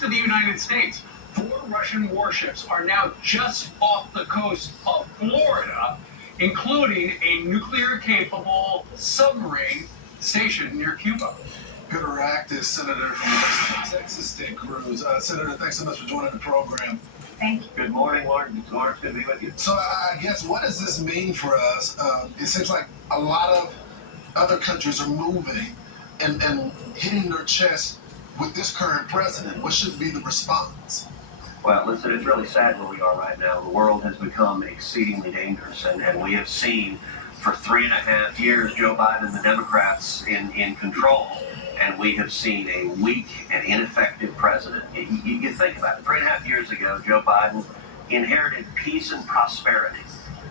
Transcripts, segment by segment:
coast of the United States. 4 Russian warships are now just off the coast of Florida, including a nuclear-capable submarine stationed near Cuba. Good or active, Senator from Texas State Cruz. Senator, thanks so much for joining the program. Thank you. Good morning, Martin. Lawrence, good to be with you. So I guess, what does this mean for us? It seems like a lot of other countries are moving and hitting their chest with this current president. What should be the response? Well, listen, it's really sad where we are right now. The world has become exceedingly dangerous, and we have seen for 3.5 years Joe Biden and the Democrats in control, and we have seen a weak and ineffective president. You think about it. 3.5 years ago, Joe Biden inherited peace and prosperity.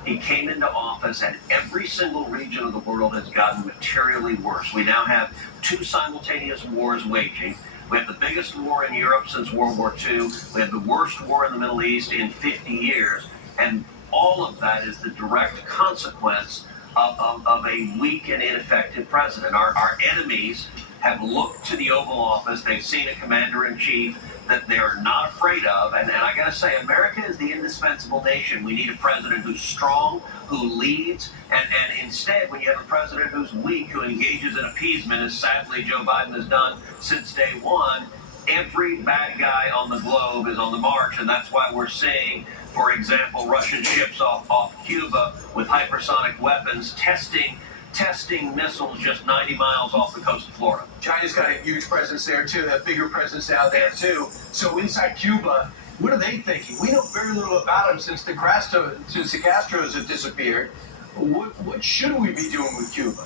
He came into office, and every single region of the world has gotten materially worse. We now have 2 simultaneous wars waging. We have the biggest war in Europe since World War II. We have the worst war in the Middle East in 50 years. And all of that is the direct consequence of a weak and ineffective president. Our enemies have looked to the Oval Office. They've seen a commander-in-chief that they're not afraid of. And I got to say, America is the indispensable nation. We need a president who's strong, who leads. And instead, when you have a president who's weak, who engages in appeasement, as sadly Joe Biden has done since day one, every bad guy on the globe is on the march. And that's why we're seeing, for example, Russian ships off Cuba with hypersonic weapons testing missiles just 90 miles off the coast of Florida. China's got a huge presence there, too, a bigger presence out there, too. So inside Cuba, what are they thinking? We know very little about them since the Castros have disappeared. What should we be doing with Cuba?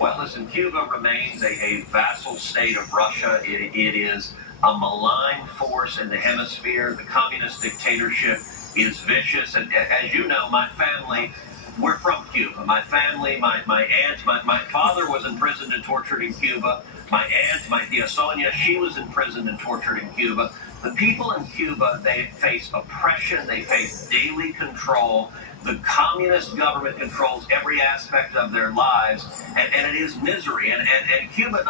Well, listen, Cuba remains a vassal state of Russia. It is a malign force in the hemisphere. The communist dictatorship is vicious. And as you know, my family, we're from Cuba. My family, my aunt, my father was imprisoned and tortured in Cuba. My aunt, my tia Sonia, she was imprisoned and tortured in Cuba. The people in Cuba, they face oppression. They face daily control. The communist government controls every aspect of their lives, and it is misery. And Cuba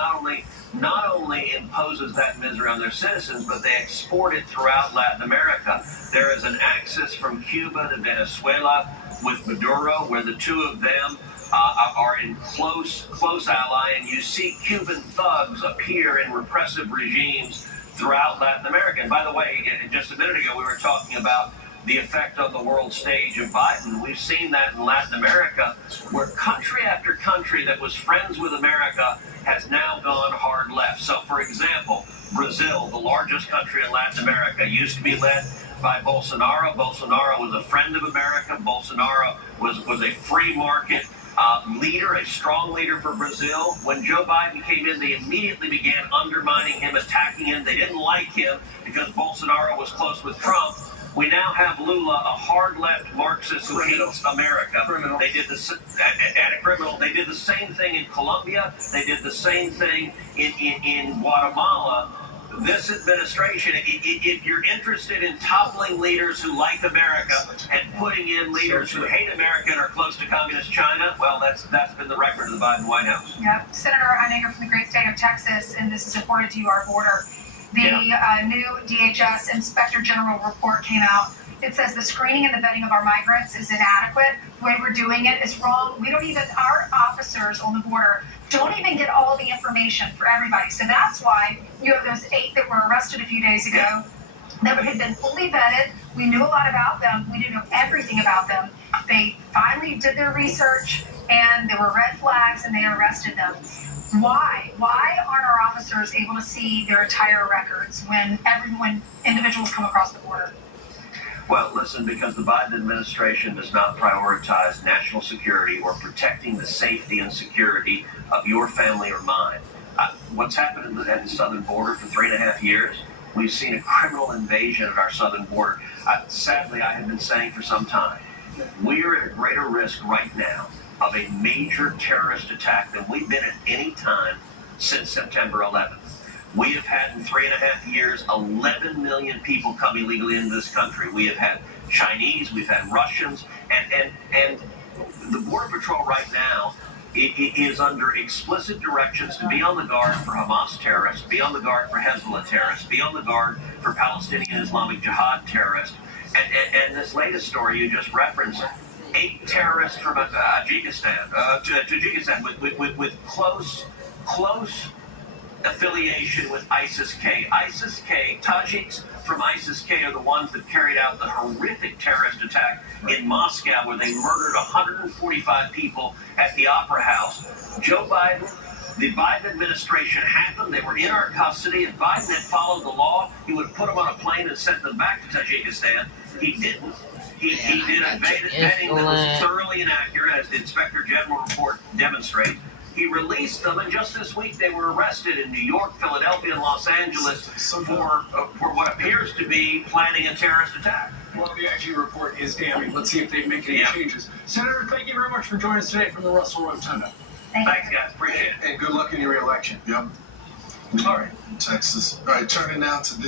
not only imposes that misery on their citizens, but they export it throughout Latin America. There is an axis from Cuba to Venezuela with Maduro, where the two of them are in close ally, and you see Cuban thugs appear in repressive regimes throughout Latin America. And by the way, just a minute ago, we were talking about the effect on the world stage of Biden. We've seen that in Latin America, where country after country that was friends with America has now gone hard left. So, for example, Brazil, the largest country in Latin America, used to be led by Bolsonaro. Bolsonaro was a friend of America. Bolsonaro was a free market leader, a strong leader for Brazil. When Joe Biden came in, they immediately began undermining him, attacking him. They didn't like him because Bolsonaro was close with Trump. We now have Lula, a hard-left Marxist who hates America. Criminal. They did and a criminal. They did the same thing in Colombia. They did the same thing in Guatemala. This administration, if you're interested in toppling leaders who like America and putting in leaders who hate America and are close to communist China, well, that's been the record of the Biden White House. Yep. Senator, I know you're from the great state of Texas, and this is important to you, our border. The new DHS Inspector General report came out. It says the screening and the vetting of our migrants is inadequate. The way we're doing it is wrong. Our officers on the border don't even get all of the information for everybody. So that's why you have those 8 that were arrested a few days ago that had been fully vetted. We knew a lot about them. We didn't know everything about them. They finally did their research, and there were red flags, and they arrested them. Why? Why aren't our officers able to see their entire records when individuals come across the border? Well, listen, because the Biden administration does not prioritize national security or protecting the safety and security of your family or mine. What's happened at the southern border for 3.5 years? We've seen a criminal invasion at our southern border. Sadly, I have been saying for some time, we are at a greater risk right now of a major terrorist attack than we've been at any time since September 11th. We have had in 3.5 years 11 million people come illegally into this country. We have had Chinese, we've had Russians, and the Border Patrol right now is under explicit directions to be on the guard for Hamas terrorists, be on the guard for Hezbollah terrorists, be on the guard for Palestinian Islamic Jihad terrorists. And this latest story you just referenced, 8 terrorists from Tajikistan with close affiliation with ISIS-K. ISIS-K, Tajiks from ISIS-K are the ones that carried out the horrific terrorist attack in Moscow where they murdered 145 people at the Opera House. Joe Biden, the Biden administration had them. They were in our custody. If Biden had followed the law, he would have put them on a plane and sent them back to Tajikistan. He didn't. He did a vetting that was thoroughly inaccurate, as the Inspector General report demonstrates. He released them, and just this week they were arrested in New York, Philadelphia, and Los Angeles for what appears to be planning a terrorist attack. Well, the IG report is damning. Let's see if they make any changes. Senator, thank you very much for joining us today from the Russell Rotunda. Thanks, guys. Appreciate it. And good luck in your reelection. Yep. All right. Texas. All right, turning now to this.